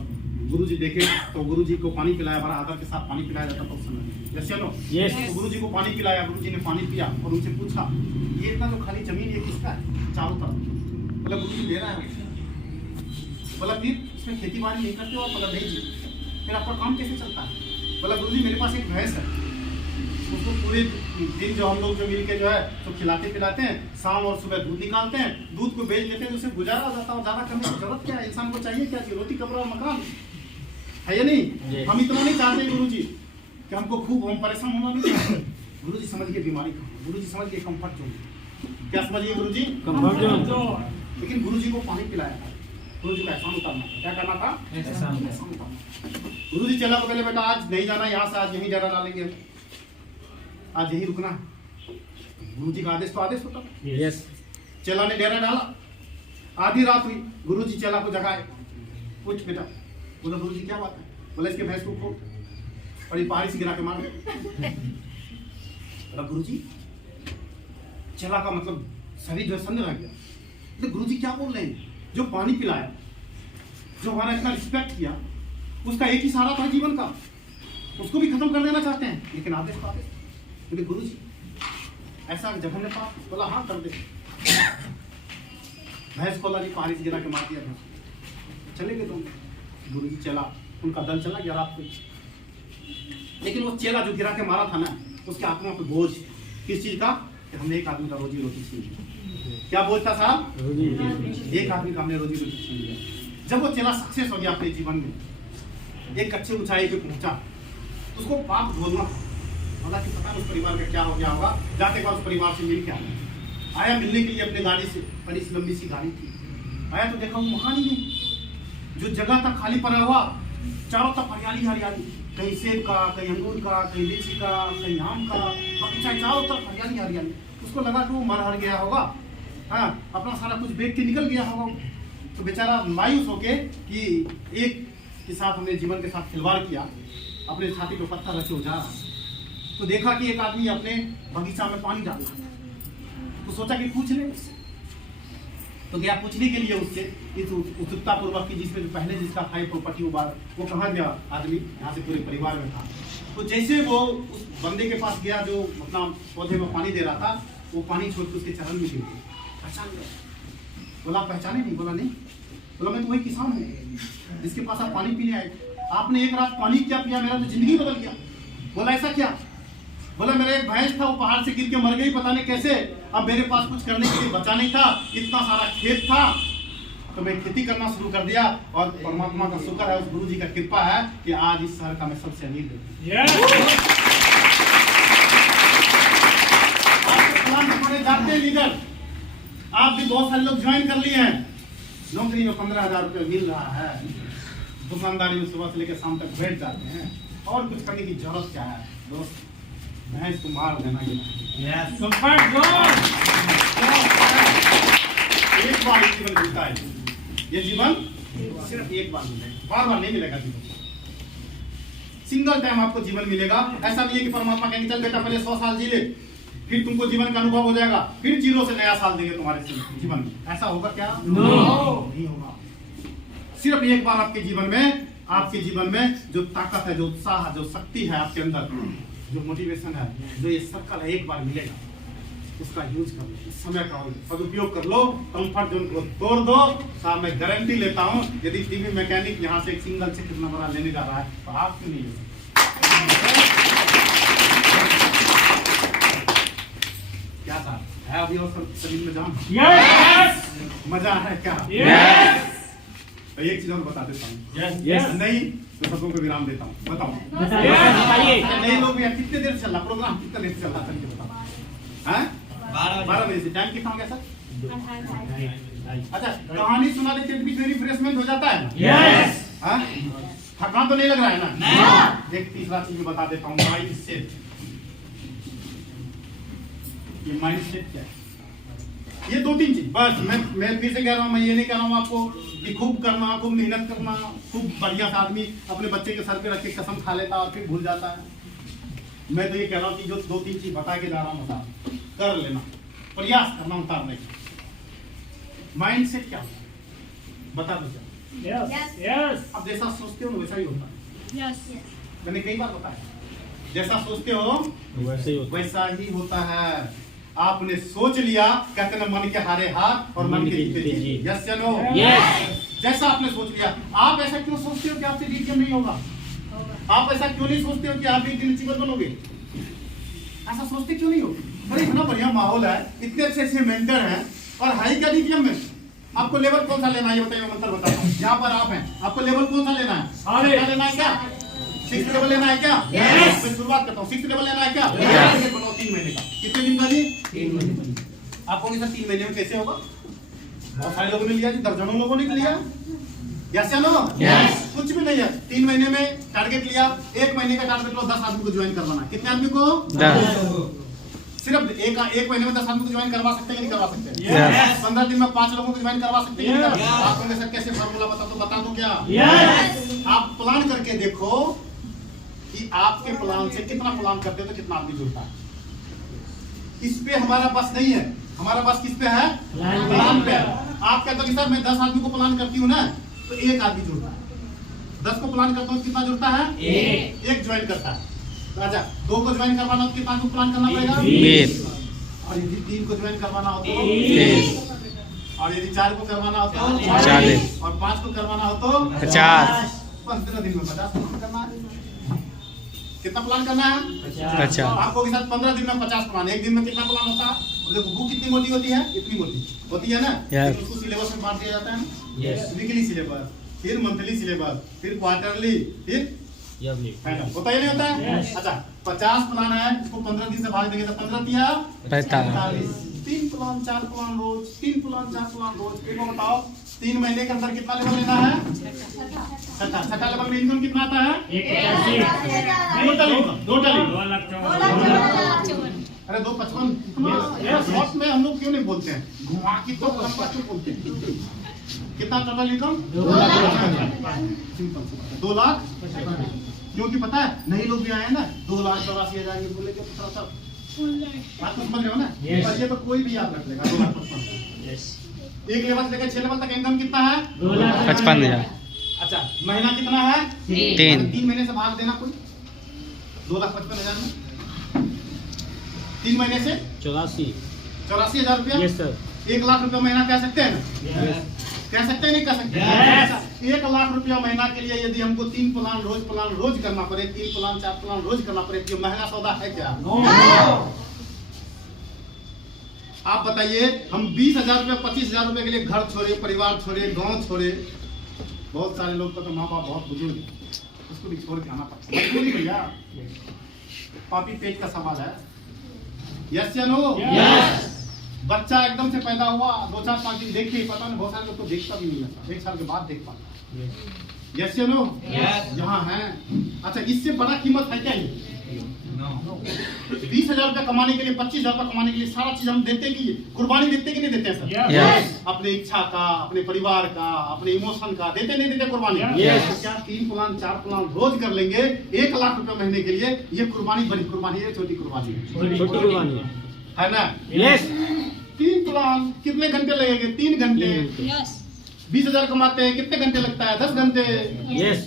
गुरुजी देखे तो गुरुजी को पानी पिलाया, बड़ा आदर के साथ पानी पिलाया जाता था उस समय। जैसे लो तो गुरुजी को पानी पिलाया, गुरुजी ने पानी पिया और उनसे पूछा ये इतना जो खाली जमीन ये किसका है चारों तरफ? बोला गुरुजी दे रहा है। बोला फिर इसमें खेती बाड़ी नहीं करते हो? बोला नहीं जी। फिर आपका काम कैसे चलता है? बोला गुरुजी मेरे पास एक भैंस है, उसको पूरे दिन जो हम लोग जो मिल के जो है तो खिलाते पिलाते हैं, शाम और सुबह दूध निकालते हैं, दूध को बेच देते हैं, उससे गुजारा हो जाता है। ज्यादा करने की जरूरत क्या है? इंसान को चाहिए क्या? रोटी कपड़ा और मकान है या नहीं? हम इतना नहीं चाहते गुरुजी कि हमको खूब हम परेशान होना नहीं चाहते। गुरुजी समझिए बीमारी का, गुरुजी समझिए कंफर्ट जोन। क्या समझिए गुरुजी? Comfort zone. लेकिन गुरुजी को पानी पिलाया था, गुरुजी का एहसान उतारना, क्या करना था? एहसान उतारना। गुरुजी चला को बोले बेटा आज नहीं जाना यहाँ से, आज यहीं डेरा डालेंगे, आज यही रुकना है। गुरुजी का आदेश तो आदेश होता। यस। चेला ने डेरा डाला। आधी रात हुई, गुरुजी चेला को जगाए, उठ बेटा। बोला गुरुजी क्या बात है? बोला इसके भैंस को खोल और ये पहाड़ी से गिरा के मार दे। बोला गुरुजी, चेला का मतलब शरीर जो संग रह गया। तो गुरुजी क्या बोल रहे हैं? जो पानी पिलाया, जो हमारा इतना रिस्पेक्ट किया, उसका एक ही सहारा था जीवन का, उसको भी खत्म कर देना चाहते हैं। लेकिन आदेश तो आदेश। बोले गुरुजी ऐसा जघन्य पाप? बोला हाँ कर दे। भैंस को अल्लाह ने पहाड़ी से गिरा के मार दिया भैंस। चले गए तुम। गुरुजी चला, उनका दल चला गया रात को। लेकिन वो चेला जो गिरा के मारा था ना, उसके आत्मा पे बोझ किस चीज का? कि हमने एक आदमी का रोजी रोटी छीन लिया। क्या बोझ था साहब? एक आदमी का हमने रोजी रोटी छीन लिया। जब वो चेला सक्सेस हो गया अपने जीवन में, एक अच्छे ऊंचाई पे पहुंचा, उसको पाप भोगना था। हालांकि पता नहीं उस परिवार का क्या हो गया होगा। जाते बाद उस परिवार से मिल के आया मिलने के लिए अपने गाड़ी से, बड़ी लंबी सी गाड़ी थी। आया तो देखा वो मकान ही नहीं, जो जगह था खाली पड़ा हुआ, चारों तरफ हरियाली हरियाली, कहीं सेब का, कहीं अंगूर का, कहीं लीची का, कहीं आम का बगीचा, चारों तरफ हरियाली हरियाली। उसको लगा कि वो मर हर गया होगा, हाँ अपना सारा कुछ बेच के निकल गया होगा। तो बेचारा मायूस होके कि एक के साथ हमने जीवन के साथ खिलवाड़ किया, अपने छाती पे पत्थर रखे हो जा रहा। तो देखा कि एक आदमी अपने बगीचा में पानी डाल रहा, तो सोचा कि पूछ ले। तो गया पूछने के लिए उससे इस उत्सुकता पूर्वक की जिसमें जो पहले जिसका था प्रॉपर्टी वो कहाँ गया आदमी, यहाँ से पूरे परिवार में था। तो जैसे वो उस बंदे के पास गया जो अपना पौधे में पानी दे रहा था, वो पानी छोड़ के उसके चरण में गिर गया। पहचान गया। बोला पहचाने नहीं? बोला नहीं। बोला मैं तो वही किसान हूँ जिसके पास आप पानी पीने आए। आपने एक रात पानी क्या पिया, मेरा तो जिंदगी बदल गया। बोला ऐसा क्या? बोला मेरा एक भैंस था, वो पहाड़ से गिर के मर गई, पता नहीं कैसे। अब मेरे पास कुछ करने के लिए बचा नहीं था, इतना सारा खेत था, तो मैं खेती करना शुरू कर दिया। और परमात्मा का शुक्र है, उस गुरु जी का कृपा है कि आज इस शहर का मैं सबसे अमीर व्यक्ति। जाते लीडर आप भी बहुत सारे लोग ज्वाइन कर लिए हैं, नौकरी में 15,000 रुपये मिल रहा है, दुकानदारी में सुबह से लेकर शाम तक बैठ जाते हैं, और कुछ करने की जरूरत क्या है दोस्त? भैंस को मार देना एक बार जीवन मिलता है। ये जीवन सिर्फ एक बार मिलेगा, बार बार नहीं मिलेगा जीवन। सिंगल टाइम आपको जीवन मिलेगा। ऐसा नहीं है कि परमात्मा कहेंगे चल बेटा पहले 100 साल जी ले, फिर तुमको जीवन का अनुभव हो जाएगा, फिर 0 से नया साल देंगे तुम्हारे जीवन में। ऐसा होगा क्या? नहीं होगा। सिर्फ एक बार आपके जीवन में जो ताकत है, जो उत्साह है, जो शक्ति है आपके अंदर, जो मोटिवेशन है, जो ये सर्कल है, एक बार मिलेगा। उसका यूज कर लो, इस समय का सदुपयोग कर लो, कंफर्ट जोन को तोड़ दो। साहब मैं गारंटी लेता हूँ, यदि टीवी मैकेनिक यहाँ से एक सिंगल से कितना बड़ा लेने जा रहा है, तो आप क्यों नहीं ले सकते? क्या साहब है अभी और शरीर में जान? मजा है क्या? तो एक चीज और बता देता हूँ, नहीं तो सबको को विराम देता हूँ। बताओ नहीं लोग कितने देर चल रहा प्रोग्राम, कितना देर चल रहा था बताओ? 12 बजे से। टाइम कितना हो गया सर? अच्छा कहानी सुना देते बीच में रिफ्रेशमेंट हो जाता है ना? थकान तो नहीं लग रहा है ना? एक तीसरा चीज बता देता हूँ, माइंड सेट। ये माइंड सेट क्या है? ये 2-3 चीज बस। मैं फिर से कह रहा हूँ, मैं ये नहीं कह रहा हूँ आपको कि खूब करना, खूब मेहनत करना, खूब बढ़िया सा आदमी अपने बच्चे के सर पे रख के कसम खा लेता और फिर भूल जाता है। मैं तो ये कह रहा हूँ कि जो 2-3 चीज बता के जा रहा हूँ कर लेना, प्रयास करना उतारने का। माइंड सेट क्या होता है बता दो क्या? अब जैसा सोचते हो वैसा ही होता है। मैंने कई बार बताया, जैसा सोचते हो वैसा ही होता है। आपने सोच लिया, कहते ना मन के हारे हाथ और मन के जीते जीत। यस या नो? जैसा आपने सोच लिया। आप ऐसा क्यों सोचते हो कि आपसे डीटीएम नहीं होगा? आप ऐसा क्यों नहीं सोचते हो कि आप एक दिन अचीवर बनोगे? ऐसा सोचते क्यों नहीं हो? अरे इतना बढ़िया माहौल है, इतने अच्छे मेंटर हैं, और हाई का डीटीएम में आपको लेवल कौन सा लेना है ये बताइए। मंत्र बताता हूँ। यहाँ पर आप हैं, आपको लेवल कौन सा लेना है? लेना है क्या? 6th लेवल लेना है क्या? मैं शुरुआत करता हूँ। 6th लेवल लेना है क्या? बनाओ 3 महीने का। कितने दिन का जी? 3 महीने। आप कहोगे सर 3 महीने में कैसे होगा? बहुत सारे लोगों ने लिया जी, दर्जनों लोगों ने लिया। यस या नो? कुछ भी नहीं है। 3 महीने में टारगेट लिया, 1 महीने का टारगेट लो, 10 आदमी को ज्वाइन करवाना। कितने आदमी को? 10। सिर्फ एक महीने में 10 आदमी को ज्वाइन करवा सकते हैं नहीं करवा सकते? 15 दिन में 5 लोगों को ज्वाइन करवा सकते हैं? आप कहोगे सर कैसे फार्मूला बता दो क्या? आप प्लान करके देखो कि आपके प्लान से कितना प्लान करते हो तो कितना आदमी जुड़ता है। इस पे हमारा बस नहीं है, हमारा बस किस पे है? प्लान पे। आप कहते हो कि सर मैं 10 आदमी को प्लान करती हूँ ना, तो 1 आदमी जुड़ता है। 10 को प्लान करता हूँ कितना जुड़ता है? 1 ज्वाइन करता है। राजा 2 को ज्वाइन करवाना हो कितना को प्लान करना पड़ेगा? 20। और यदि 3 को ज्वाइन करवाना हो तो 30। और यदि 4 को करवाना हो तो 40। और 5 को करवाना हो तो 50। 15 दिन में 50 प्लान करना है। कितना प्लान करना है? 50। आपको के साथ 15 दिन में 50 प्लान। एक दिन में कितना प्लान होता है? और देखो बुक कितनी मोटी होती है? इतनी मोटी होती है ना? उसको सिलेबस में बांट दिया जाता है। वीकली सिलेबस, फिर मंथली सिलेबस, फिर क्वार्टरली, फिर होता है नहीं होता है? अच्छा 50 प्लान है, इसको 15 दिन से भाग देंगे तो 15 दिया 45। 3 प्लान 4 प्लान रोज, 3 प्लान 4 प्लान रोज। इनको बताओ 3 महीने के अंदर कितना लेवल लेना है? 6ठा लेवल में इनकम कितना आता है? 2 अरे 255। शॉर्ट में हम लोग क्यों नहीं बोलते हैं? घुमा की तो क्यों बोलते हैं? कितना टोटल इनकम? 2 लाख। क्योंकि पता है नए लोग भी आए हैं ना, 2,84,000 ये बोले क्या पता सब बात तो समझ रहे हो ना? पर ये तो कोई भी याद रख लेगा 2,55। 1 लेवल से लेकर 6 लेवल तक इनकम कितना है? 55,000। अच्छा, महीना कितना है? 3। 3 महीने से भाग देना कोई 2,55,000 में 3 महीने से 84,000 रुपया। Yes sir. 1 लाख रुपया महीना कह सकते हैं ना? कह सकते हैं नहीं कह सकते? Yes. 1 लाख रुपया महीना के लिए यदि हमको 3 प्लान रोज करना पड़े, 3 प्लान 4 प्लान रोज करना पड़े, तो महंगा सौदा है क्या? आप बताइए, हम 20,000 रुपये 25,000 रुपये के लिए घर छोड़े, परिवार छोड़े, गांव छोड़े। बहुत सारे लोग का तो माँ बाप बहुत बुजुर्ग है, उसको भी छोड़ के आना पड़ता है। मजबूरी भैया, पापी पेट का सवाल है। यस या नो? बच्चा एकदम से पैदा हुआ, 2-4-5 दिन देख के पता नहीं, बहुत सारे लोग तो देखता भी नहीं है, 1 साल के बाद देख पाता। यस या नो? यहाँ है। अच्छा, इससे बड़ा कीमत है क्या ये? 20,000 रुपया कमाने के लिए, 25,000 रुपया कमाने के लिए सारा चीज हम देते कि कुर्बानी देते कि नहीं देते हैं सर? अपने इच्छा का, अपने परिवार का, अपने इमोशन का देते नहीं देते कुर्बानी? तो क्या 3 प्लान 4 प्लान रोज कर लेंगे 1 लाख रुपया महीने के लिए? ये कुर्बानी बड़ी कुर्बानी है, छोटी कुर्बानी है ना? 3 प्लान कितने घंटे लगेंगे? 3 घंटे। 20,000 कमाते हैं, कितने घंटे लगता है? 10 घंटे।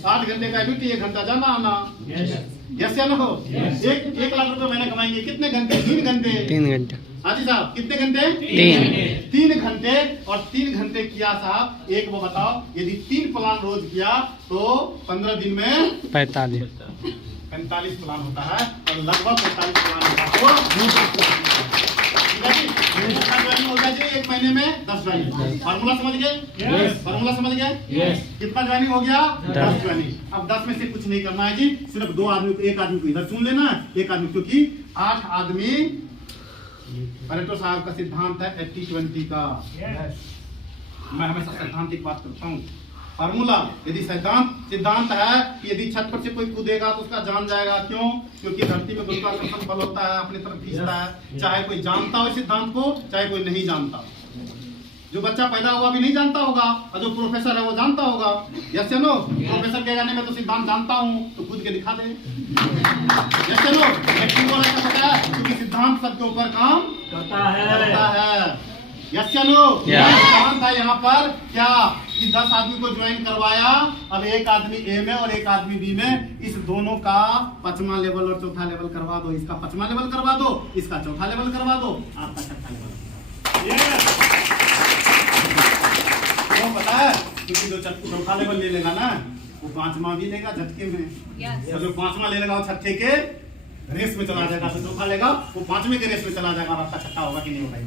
8 घंटे का ड्यूटी, 1 घंटा जाना आना। यस या नो? 1 लाख रुपए महीने कमाएंगे, कितने घंटे? 3 घंटे। 3 घंटे। हाजी साहब, कितने घंटे? 3 घंटे। और 3 घंटे किया साहब, एक वो बताओ, यदि 3 प्लान रोज किया तो 15 दिन में 45 प्लान होता है, और लगभग 45 प्लान होता है होता है 1 महीने में 10 ज्वाइनिंग। फार्मूला समझ गए? फार्मूला समझ गए? कितना ज्वाइनिंग हो गया? 10 ज्वाइनिंग। अब 10 में से कुछ नहीं करना है जी, सिर्फ 2 आदमी को, 1 आदमी को इधर चुन लेना है, 1 आदमी, क्योंकि 8 आदमी। परेटो साहब का सिद्धांत है 80-20 का। मैं हमेशा सैद्धांतिक बात करता हूँ। फार्मूला, यदि सिद्धांत है कि यदि छत पर से कोई कूदेगा तो उसका जान जाएगा। क्यों? क्योंकि धरती में गुरुत्वाकर्षण बल होता है, अपनी तरफ खींचता है, चाहे कोई जानता हो सिद्धांत को, चाहे कोई नहीं जानता। जो बच्चा पैदा हुआ भी नहीं जानता होगा, और जो प्रोफेसर है वो जानता होगा। यस या नो? प्रोफेसर कहेगा नहीं मैं तो सिद्धांत जानता हूँ, तो कूद के दिखा दे। यस या नो? पता है, क्योंकि सिद्धांत सबके ऊपर काम करता है। यस या नो? सिद्धांत था यहाँ पर क्या कि 10 आदमी को ज्वाइन करवाया, अब 1 आदमी ए में और 1 आदमी बी में, इस दोनों का 5वां लेवल और 4था लेवल करवा दो, इसका 5वां लेवल करवा दो, इसका 4था लेवल करवा दो, आपका 6था लेवल। वो पता है, क्योंकि जो 4था लेवल ले लेगा ना, वो 5वां भी लेगा झटके में। और जो 5वां ले लेगा वो 6ठे के रेस में चला जाएगा, तो 4था लेगा वो 5वें के रेस में चला जाएगा, और आपका 6था होगा कि नहीं होगा?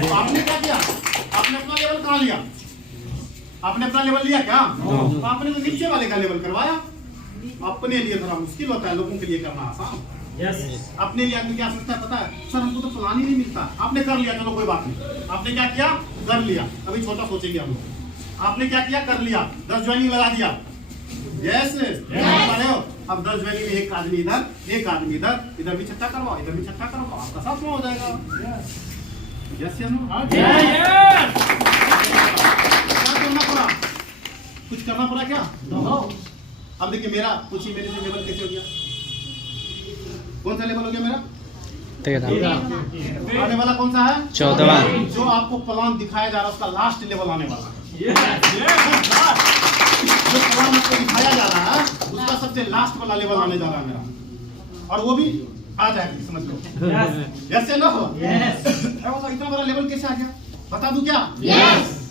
तो आपने क्या किया? आपने अपना लेवल कहाँ लिया? आपने अपना लेवल लिया क्या? तो आपने तो नीचे वाले का लेवल करवाया। अपने लिए थोड़ा मुश्किल होता है, लोगों के लिए करना आसान। अपने लिए आदमी क्या सोचता है पता है? सर हमको तो प्लान ही नहीं मिलता। आपने कर लिया, चलो कोई बात नहीं। आपने क्या किया? कर लिया। अभी छोटा सोचेंगे हम लोग। आपने क्या किया? कर लिया, 10 ज्वाइनिंग लगा दिया। यस, अब 10 ज्वाइनिंग में 1 आदमी इधर, 1 आदमी इधर, इधर भी 6ठा करवाओ, इधर भी 6ठा करवाओ, आपका 7वां हो जाएगा। यस या नो? करना पड़ा, कुछ करना पड़ा क्या? अब देखिए मेरा, पूछिए मेरे से लेवल कैसे हो गया? कौन सा लेवल हो गया मेरा? 13। आने वाला कौन सा है? 14वां। जो आपको प्लान दिखाया जा रहा है उसका लास्ट लेवल आने वाला है। जो प्लान आपको दिखाया जा रहा है उसका सबसे लास्ट वाला लेवल आने जा रहा है मेरा, और वो भी आ जाएगा, समझ लो। यस या नो? इतना बड़ा लेवल कैसे आ गया? बता दूं क्या?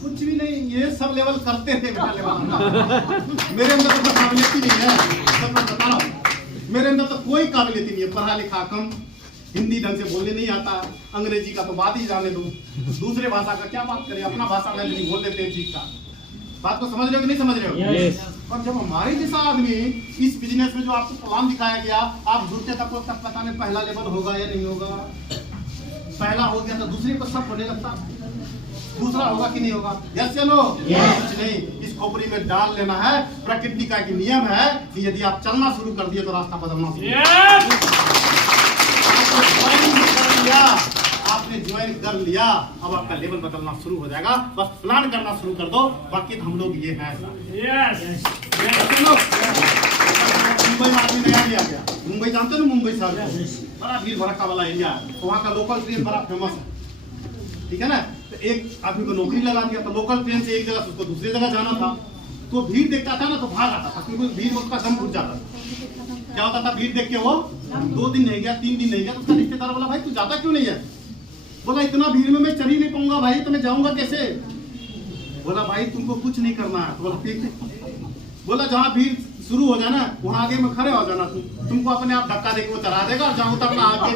कुछ भी नहीं, ये सब लेवल करते थे। मेरा लेवल मेरे अंदर तो काबिलियत ही नहीं है, सब मैं बता रहा हूँ। मेरे अंदर तो कोई काबिलियत ही नहीं है, पढ़ा लिखा कम, हिंदी ढंग से बोलने नहीं आता, अंग्रेजी का तो बात ही जाने दो, दूसरे भाषा का क्या बात करें, अपना भाषा में नहीं बोल देते हैं ठीक का। बात को समझ रहे हो कि नहीं समझ रहे हो? और जब हमारे जैसा आदमी इस बिजनेस में जो आपको प्लान दिखाया गया, आप जुड़ते तक पता नहीं पहला लेवल होगा या नहीं होगा। पहला हो गया तो दूसरे को सब होने लगता, दूसरा होगा कि नहीं होगा? यस या नो? कुछ नहीं, इस खोपड़ी में डाल लेना है। प्रकृति का एक नियम है कि यदि आप चलना शुरू कर दिए तो रास्ता बदलना शुरू कर दिया, आपने ज्वाइन कर लिया, अब आपका लेवल बदलना शुरू हो जाएगा। बस प्लान करना शुरू कर दो, बाकी हम लोग ये हैं। मुंबई में आदमी नया लिया गया, मुंबई जानते हो ना? मुंबई शहर बड़ा भीड़ भड़का वाला एरिया है, वहाँ का लोकल ट्रेन बड़ा फेमस है, ठीक है ना? तो एक आदमी को नौकरी लगा दिया, तो लोकल ट्रेन से एक जगह से उसको दूसरी जगह जाना था, तो भीड़ देखता था ना तो भाग आता था, क्योंकि भीड़ में उसका दम घुट जाता था। क्या होता था, भीड़ देख के वो 2 दिन नहीं गया, 3 दिन नहीं गया, तो उसका रिश्तेदार बोला भाई तू जाता क्यों नहीं है? बोला इतना भीड़ में मैं चल ही नहीं पाऊंगा भाई, तो मैं जाऊंगा कैसे? बोला भाई तुमको कुछ नहीं करना है। बोला ठीक। बोला जहाँ भीड़ शुरू हो जाना वहाँ आगे में खड़े हो जाना, तुमको अपने आप धक्का देके वो चला देगा, और जहाँ तक आगे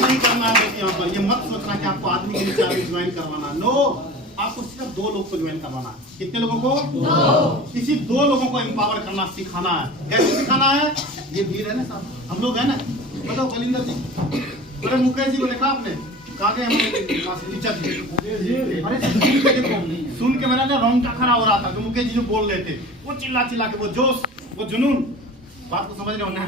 नहीं करना है यहाँ पर। ये मत सोचना कि आपको आदमी के नीचे आदमी ज्वाइन करवाना, नो, आपको सिर्फ 2 लोग को ज्वाइन करवाना है। कितने लोगों को? 2। इसी 2 लोगों को एम्पावर करना सिखाना है। कैसे सिखाना है? ये भीड़ है ना साहब, हम लोग है ना, बताओ बलिंदर जी, अरे मुकेश जी को देखा आपने? कहाँ गए हम? अरे सुन के मेरा ना रोंगटा खड़ा हो रहा था, जो मुकेश जी जो बोल रहे थे, वो चिल्ला चिल्ला के, वो जोश, वो जुनून, बात को समझ रहे हो ना?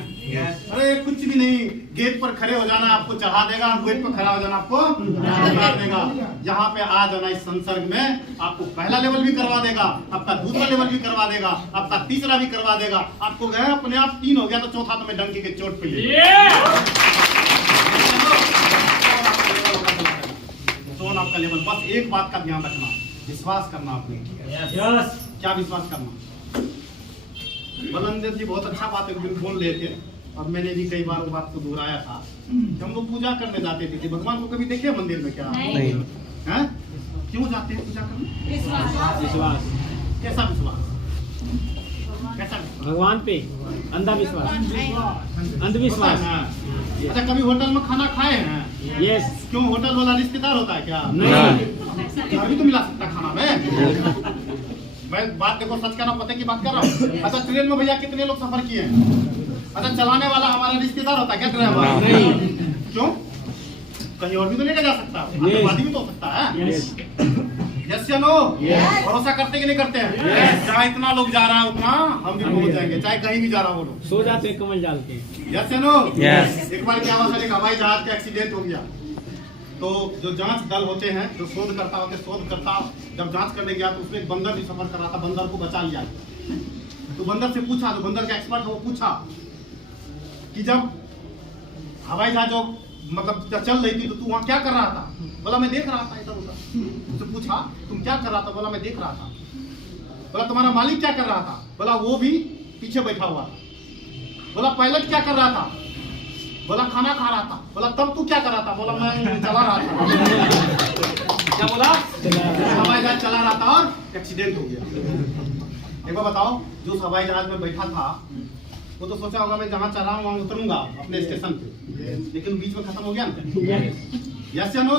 अरे कुछ भी नहीं, गेट पर खड़े हो जाना आपको चढ़ा देगा, गेट पर खड़ा हो जाना आपको उतार देगा। यहाँ पे आ जाना इस संसर्ग में, आपको पहला लेवल भी करवा देगा, आपका दूसरा लेवल भी करवा देगा, आपका तीसरा भी करवा देगा। आपको गया अपने आप 3 हो गया, तो चौथा तो मैं डंके के चोट पे ले आपका लेवल। बस एक बात का ध्यान रखना, विश्वास करना आपने। क्या विश्वास करना? बलंदर जी बहुत अच्छा बात है बोल रहे थे, और मैंने भी कई बार वो बात को दोहराया था। हम लोग पूजा करने जाते थे, भगवान को कभी देखे मंदिर में? क्या नहीं। हैं? क्यों जाते हैं पूजा करने? विश्वास। कैसा विश्वास? कैसा? भगवान पे अंधविश्वास। अंधविश्वास। अच्छा कभी होटल में खाना खाए हैं? यस। क्यों, होटल वाला रिश्तेदार होता है क्या? नहीं। घर भी तो मिला सकता खाना में। मैं बात देखो, सच कहना पते की बात कर रहा हूँ। अच्छा ट्रेन में भैया कितने लोग सफर किए हैं? अच्छा चलाने वाला हमारा रिश्तेदार होता है क्या ड्राइवर? नहीं। क्यों? कहीं और भी तो लेकर जा सकता है, आतंकवादी भी तो हो सकता है। यस या नो? भरोसा करते कि नहीं करते हैं? जहाँ इतना लोग जा रहा है उतना हम भी पहुंच जाएंगे, चाहे कहीं भी जा रहा हो लोग। सो जाते हैं कमल जाल के। यस या नो? Yes. एक बार क्या हुआ सर, एक हवाई जहाज का एक्सीडेंट हो गया, तो जो जांच दल होते हैं, जो शोधकर्ता होते हैं, शोधकर्ता जब जांच करने गया तो उसमें एक बंदर भी सफर कर रहा था, बंदर को बचा लिया। तो बंदर से पूछा, तो बंदर का एक्सपर्ट वो पूछा कि जब हवाई जहाज जो मतलब चल रही थी तो तू वहाँ क्या कर रहा था? बोला मैं देख रहा था इधर उधर। उससे पूछा तुम क्या कर रहा था? बोला मैं देख रहा था। बोला तुम्हारा मालिक क्या कर रहा था? बोला वो भी पीछे बैठा हुआ था। बोला पायलट क्या कर रहा था? बोला खाना खा रहा था। बोला तब तू क्या कर रहा था? बोला मैं चला रहा था। क्या बोला? हवाई जहाज चला रहा था और एक्सीडेंट हो गया। एक बार बताओ, जो हवाई जहाज में बैठा था वो तो सोचा होगा मैं जहाँ चल रहा हूँ वहाँ उतरूंगा अपने स्टेशन पे, लेकिन बीच में खत्म हो गया ना। यस या नो?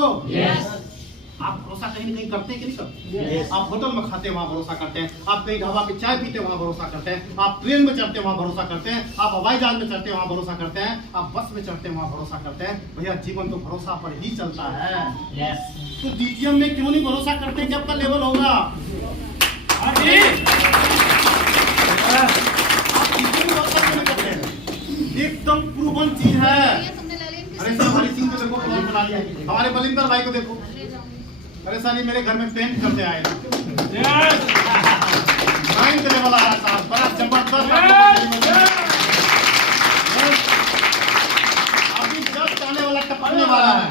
आप भरोसा कहीं ना कहीं करते हैं कि नहीं करते? आप होटल में खाते हैं वहाँ भरोसा करते हैं, आप कहीं ढाबा पे चाय पीते हैं वहाँ भरोसा करते हैं, आप ट्रेन में चढ़ते हैं वहाँ भरोसा करते हैं, आप हवाई जहाज में चढ़ते हैं वहाँ भरोसा करते हैं, आप बस में चढ़ते हैं वहाँ भरोसा करते हैं। भैया जीवन तो भरोसा पर ही चलता है। तो डीटीएम में क्यों नहीं भरोसा करते कि आपका लेवल होगा? एकदम प्रूवन चीज है। अरे सर हमारी सिंह को देखो, बना लिया। हमारे बलिंदर भाई को देखो, अरे सर ये मेरे घर में पेंट करते आए, नाइन्थ लेवल आ रहा था, बड़ा जबरदस्त। अभी जस्ट आने वाला, टपकने वाला है।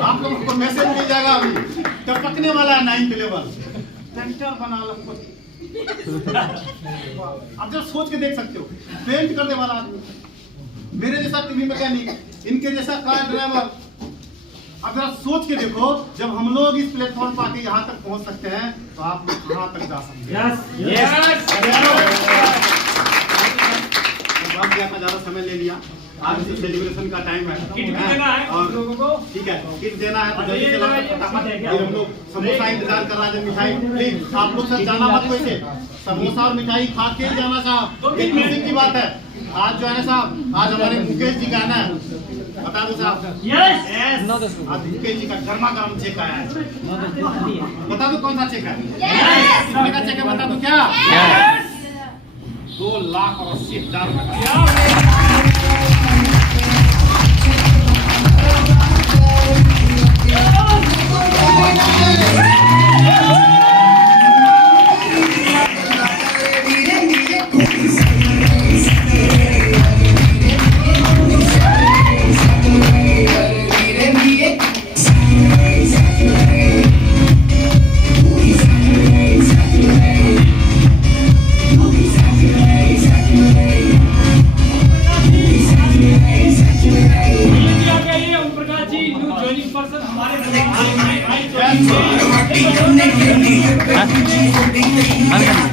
आप लोगों को मैसेज मिल जाएगा, अभी टपकने वाला है 9th लेवल। पेंटर बना लो, आप जरा सोच के देख सकते हो, पेंट करने वाला आदमी, मेरे जैसा टीवी मैकेनिक, इनके जैसा कार ड्राइवर। अब जरा सोच के देखो, जब हम लोग इस प्लेटफॉर्म पर आके यहाँ तक पहुँच सकते हैं तो आप लोग कहाँ तक जा सकते हैं? ज्यादा समय ले लिया, आज से सेलिब्रेशन का टाइम है, और ठीक है किट देना है तो जल्दी चला फटाफट। हम लोग समोसा इंतजार कर रहा है, मिठाई प्लीज आप लोग सर जाना मत वैसे, समोसा और मिठाई खा के जाना साहब। एक खुशी की बात है, आज जो है ना साहब, आज हमारे मुकेश जी का है ना, बता दो साहब। आज मुकेश जी का गर्मा गर्म चेक आया है, बता दो कौन सा चेक है? कितने का चेक है बता दो? क्या 2,80,000 हाँ? बंद कर